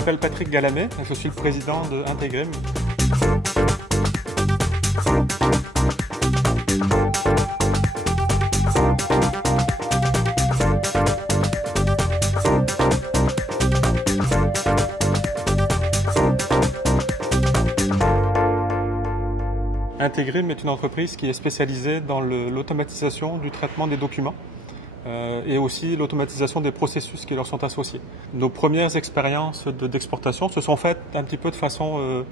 m'appelle Patrick Galamé, je suis le président de Integrim. Integrim est une entreprise qui est spécialisée dans l'automatisation du traitement des documents et aussi l'automatisation des processus qui leur sont associés. Nos premières expériences d'exportation se sont faites un petit peu de façon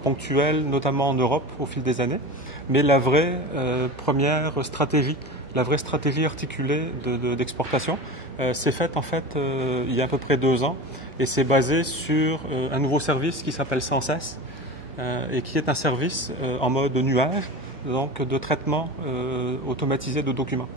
ponctuelle, notamment en Europe au fil des années, mais la vraie première stratégie, la vraie stratégie articulée d'exportation s'est faite en fait il y a à peu près 2 ans et c'est basé sur un nouveau service qui s'appelle Senses et qui est un service en mode nuage, donc de traitement automatisé de documents.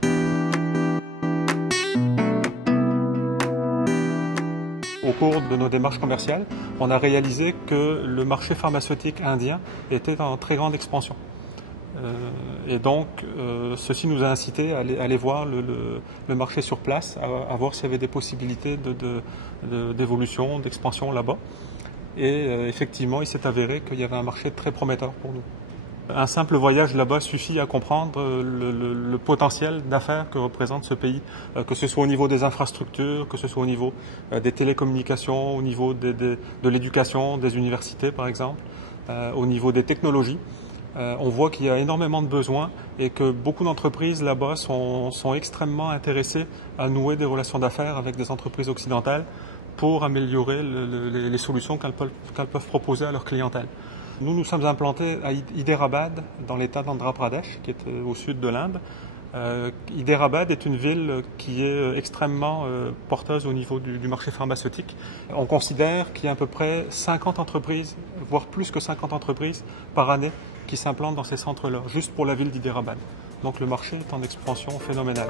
Au cours de nos démarches commerciales, on a réalisé que le marché pharmaceutique indien était en très grande expansion. Et donc, ceci nous a incité à aller voir le marché sur place, à voir s'il y avait des possibilités d'évolution, d'expansion là-bas. Et effectivement, il s'est avéré qu'il y avait un marché très prometteur pour nous. Un simple voyage là-bas suffit à comprendre le potentiel d'affaires que représente ce pays, que ce soit au niveau des infrastructures, que ce soit au niveau des télécommunications, au niveau de l'éducation, des universités par exemple, au niveau des technologies. On voit qu'il y a énormément de besoins et que beaucoup d'entreprises là-bas sont extrêmement intéressées à nouer des relations d'affaires avec des entreprises occidentales pour améliorer les solutions qu'elles peuvent proposer à leur clientèle. Nous nous sommes implantés à Hyderabad, dans l'état d'Andhra Pradesh, qui est au sud de l'Inde. Hyderabad est une ville qui est extrêmement porteuse au niveau du marché pharmaceutique. On considère qu'il y a à peu près 50 entreprises, voire plus que 50 entreprises par année qui s'implantent dans ces centres-là, juste pour la ville d'Hyderabad. Donc le marché est en expansion phénoménale.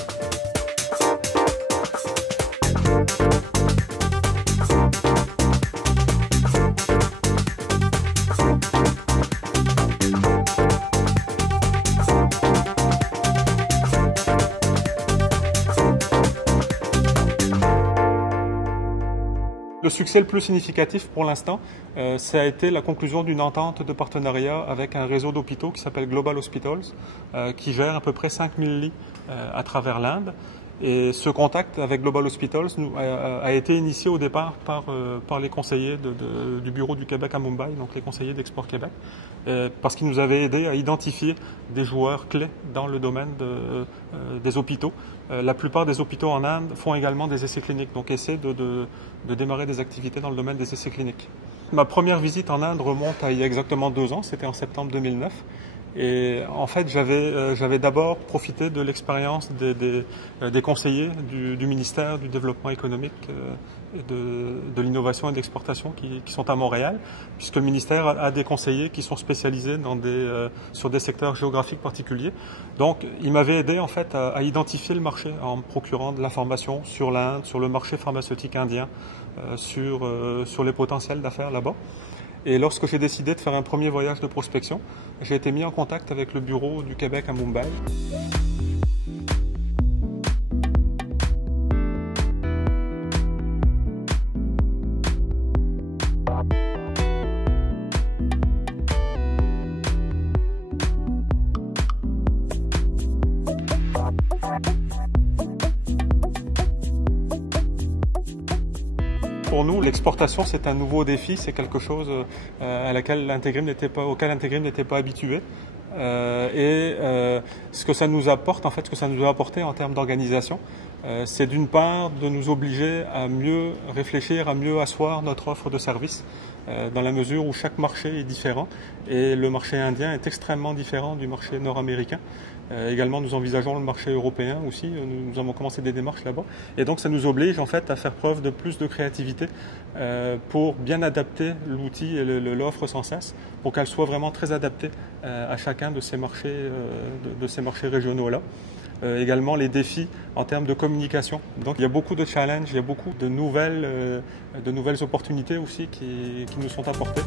Le succès le plus significatif pour l'instant, ça a été la conclusion d'une entente de partenariat avec un réseau d'hôpitaux qui s'appelle Global Hospitals, qui gère à peu près 5000 lits à travers l'Inde. Et ce contact avec Global Hospitals a été initié au départ par les conseillers du bureau du Québec à Mumbai, donc les conseillers d'Export Québec, parce qu'ils nous avaient aidés à identifier des joueurs clés dans le domaine des hôpitaux. La plupart des hôpitaux en Inde font également des essais cliniques, donc essaient de démarrer des activités dans le domaine des essais cliniques. Ma première visite en Inde remonte à il y a exactement 2 ans, c'était en septembre 2009. Et en fait, j'avais d'abord profité de l'expérience des conseillers du ministère du Développement économique, de l'innovation et de l'exportation qui sont à Montréal, puisque le ministère a des conseillers qui sont spécialisés sur des secteurs géographiques particuliers. Donc, ils m'avaient aidé en fait à identifier le marché en me procurant de l'information sur l'Inde, sur le marché pharmaceutique indien, sur les potentiels d'affaires là-bas. Et lorsque j'ai décidé de faire un premier voyage de prospection, j'ai été mis en contact avec le bureau du Québec à Mumbai. Pour nous, l'exportation, c'est un nouveau défi, c'est quelque chose auquel Integrim n'était pas habitué. Ce que ça nous apporte, en fait, ce que ça nous a apporté en termes d'organisation, c'est d'une part de nous obliger à mieux réfléchir, à mieux asseoir notre offre de service, dans la mesure où chaque marché est différent et le marché indien est extrêmement différent du marché nord-américain. Également, nous envisageons le marché européen aussi, nous avons commencé des démarches là-bas. Et donc, ça nous oblige en fait à faire preuve de plus de créativité pour bien adapter l'outil et l'offre sans cesse, pour qu'elle soit vraiment très adaptée à chacun de ces marchés régionaux-là. Également les défis en termes de communication. Donc il y a beaucoup de challenges, il y a beaucoup de nouvelles opportunités aussi qui nous sont apportées.